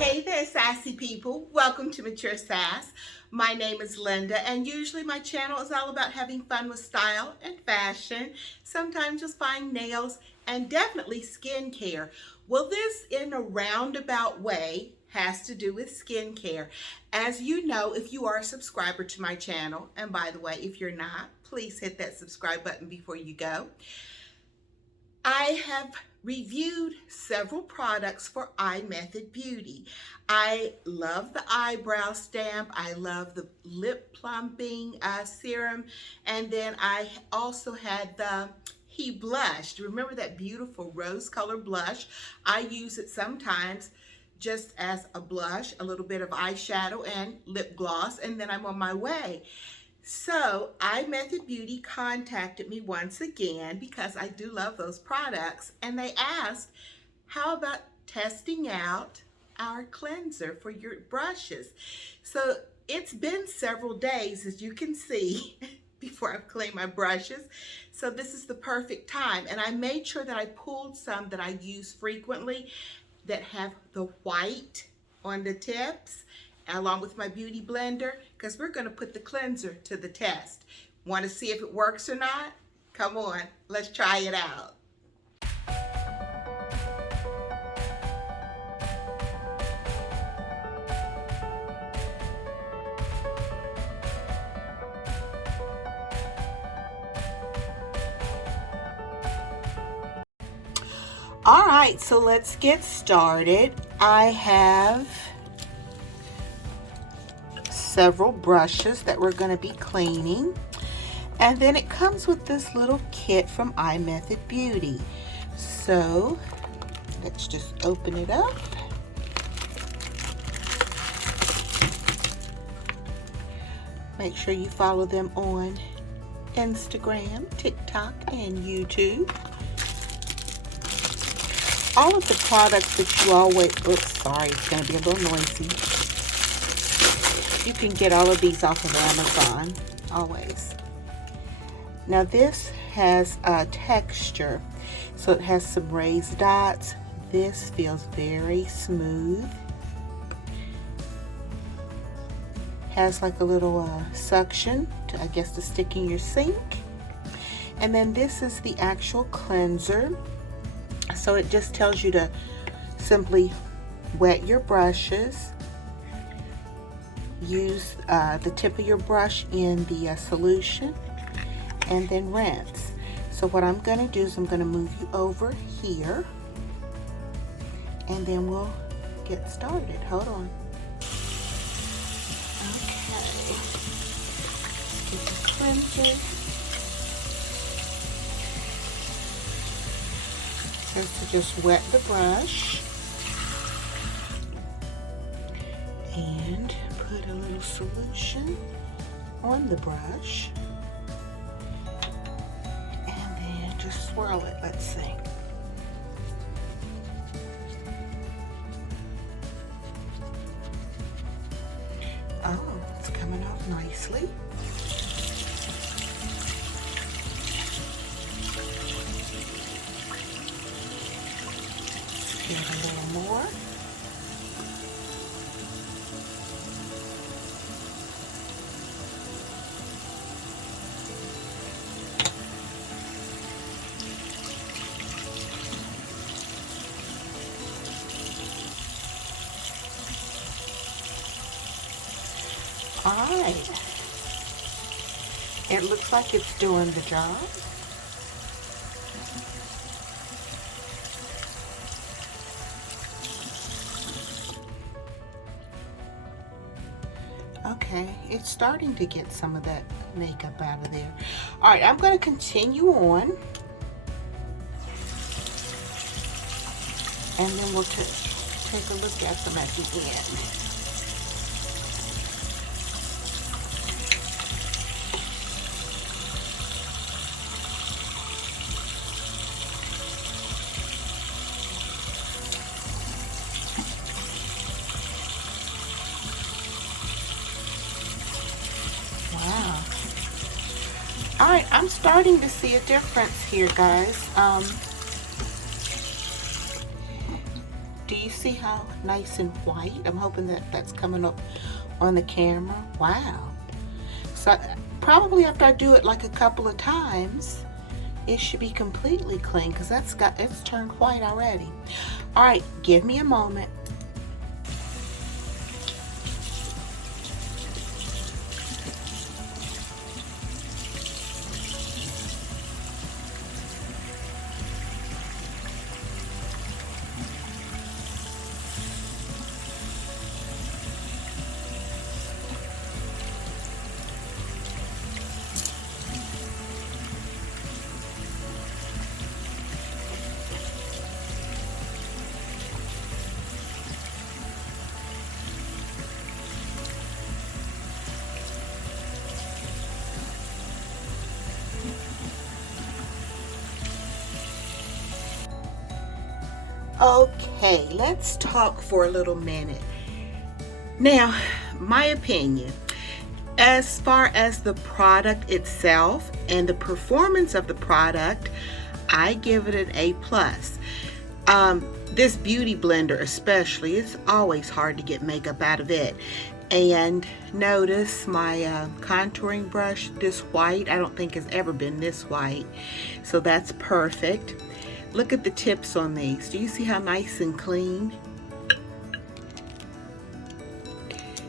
Hey there, sassy people. Welcome to Mature Sass. My name is Linda, and usually my channel is all about having fun with style and fashion, sometimes just fine nails, and definitely skincare. Well, this, in a roundabout way, has to do with skincare. As you know, if you are a subscriber to my channel, and by the way, if you're not, please hit that subscribe button before you go. I have reviewed several products for imethodbeauty. I love the eyebrow stamp. I love the lip plumping serum. And then I also had the He Blushed. Remember that beautiful rose color blush? I use it sometimes just as a blush, a little bit of eyeshadow and lip gloss, and then I'm on my way. So imethodbeauty contacted me once again because I do love those products, and they asked, how about testing out our cleanser for your brushes? So it's been several days, as you can see, before I've cleaned my brushes. So this is the perfect time. And I made sure that I pulled some that I use frequently that have the white on the tips, along with my beauty blender, because we're going to put the cleanser to the test. Want to see if it works or not? Come on, let's try it out. All right, so let's get started. I have several brushes that we're going to be cleaning, and then it comes with this little kit from imethodbeauty. So let's just open it up. Make sure you follow them on Instagram, TikTok, and YouTube. All of the products that you always, oops, sorry, it's going to be a little noisy. You can get all of these off of Amazon, always. Now this has a texture, so it has some raised dots. This feels very smooth. Has like a little suction, to, I guess, to stick in your sink. And then this is the actual cleanser. So it just tells you to simply wet your brushes. Use the tip of your brush in the solution, and then rinse. So what I'm going to do is I'm going to move you over here, and then we'll get started. Hold on. Okay. Let's get the cleanser. Says to just wet the brush and put a little solution on the brush, and then just swirl it. Let's see. Oh, it's coming off nicely. Get a little more. All right, it looks like it's doing the job. Okay, it's starting to get some of that makeup out of there. All right, I'm going to continue on, and then we'll take a look at them at the end. All right, I'm starting to see a difference here, guys. Do you see how nice and white? I'm hoping that that's coming up on the camera. Wow. So probably after I do it like a couple of times, it should be completely clean because it's turned white already. All right, give me a moment. Okay, let's talk for a little minute. Now, my opinion, as far as the product itself and the performance of the product, I give it an A plus. This beauty blender especially, it's always hard to get makeup out of it. And notice my contouring brush, this white, I don't think has ever been this white. So that's perfect. Look at the tips on these. Do you see how nice and clean?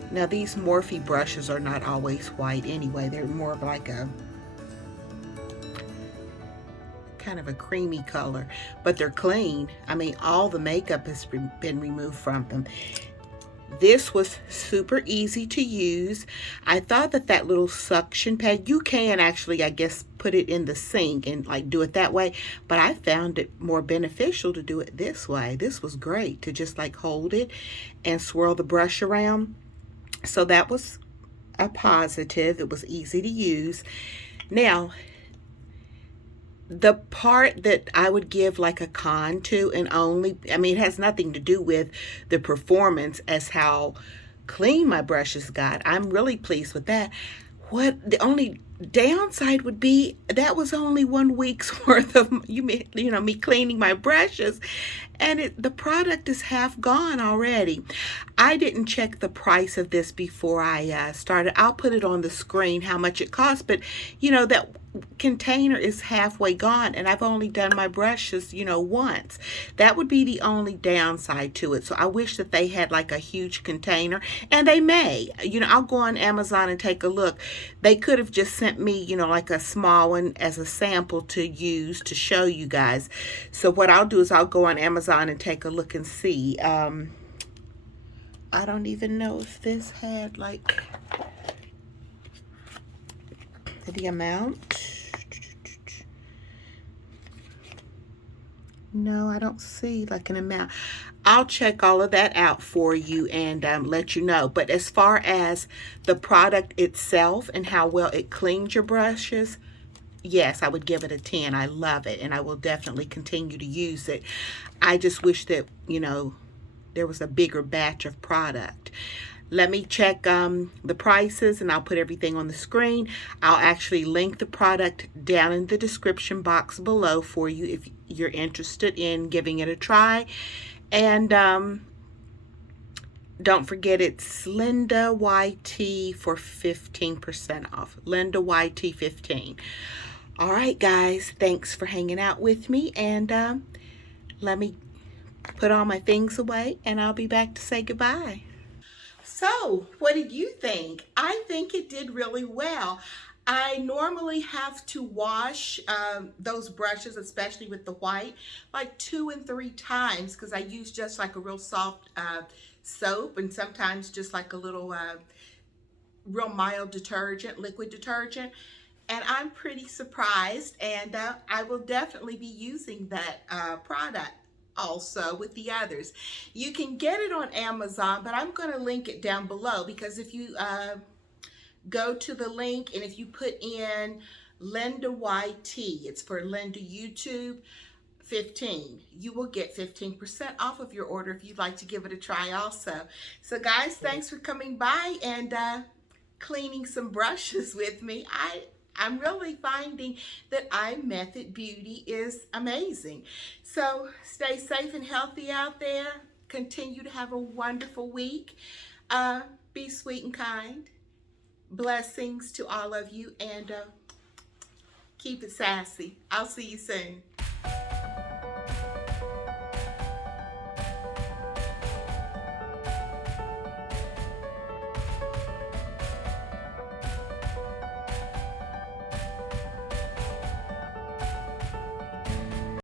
Now these Morphe brushes are not always white anyway. They're more of like a kind of a creamy color, but they're clean. I mean, all the makeup has been removed from them. This was super easy to use. I thought that little suction pad, you can actually, I guess, put it in the sink and like do it that way, but I found it more beneficial to do it this way. This was great to just like hold it and swirl the brush around. So that was a positive. It was easy to use. Now, the part that I would give like a con to, and only, I mean, it has nothing to do with the performance as how clean my brushes got. I'm really pleased with that. What the only downside would be, that was only 1 week's worth of me cleaning my brushes, and the product is half gone already. I didn't check the price of this before I started. I'll put it on the screen how much it costs, but that container is halfway gone, and I've only done my brushes once. That would be the only downside to it. So I wish that they had like a huge container, and they may. I'll go on Amazon and take a look. They could have just sent me like a small one as a sample to use to show you guys. So what I'll do is I'll go on Amazon and take a look and see. I don't even know if this had like the amount. No, I don't see like an amount. I'll check all of that out for you and let you know. But as far as the product itself and how well it cleans your brushes, yes, I would give it a 10. I love it, and I will definitely continue to use it. I just wish that, there was a bigger batch of product. Let me check the prices, and I'll put everything on the screen. I'll actually link the product down in the description box below for you if you're interested in giving it a try. And don't forget, it's Linda YT for 15% off. Linda YT 15. All right, guys, thanks for hanging out with me, and let me put all my things away, and I'll be back to say goodbye. So, what did you think? I think it did really well. I normally have to wash those brushes, especially with the white, like 2 and 3 times because I use just like a real soft soap, and sometimes just like a little real mild detergent, liquid detergent. And I'm pretty surprised, and I will definitely be using that product also with the others. You can get it on Amazon, but I'm going to link it down below, because if you go to the link and if you put in Linda YT, it's for Linda YouTube 15, you will get 15% off of your order if you'd like to give it a try also. So guys, thanks for coming by and cleaning some brushes with me. I'm really finding that iMethod Beauty is amazing. So stay safe and healthy out there. Continue to have a wonderful week. Be sweet and kind. Blessings to all of you, and keep it sassy. I'll see you soon.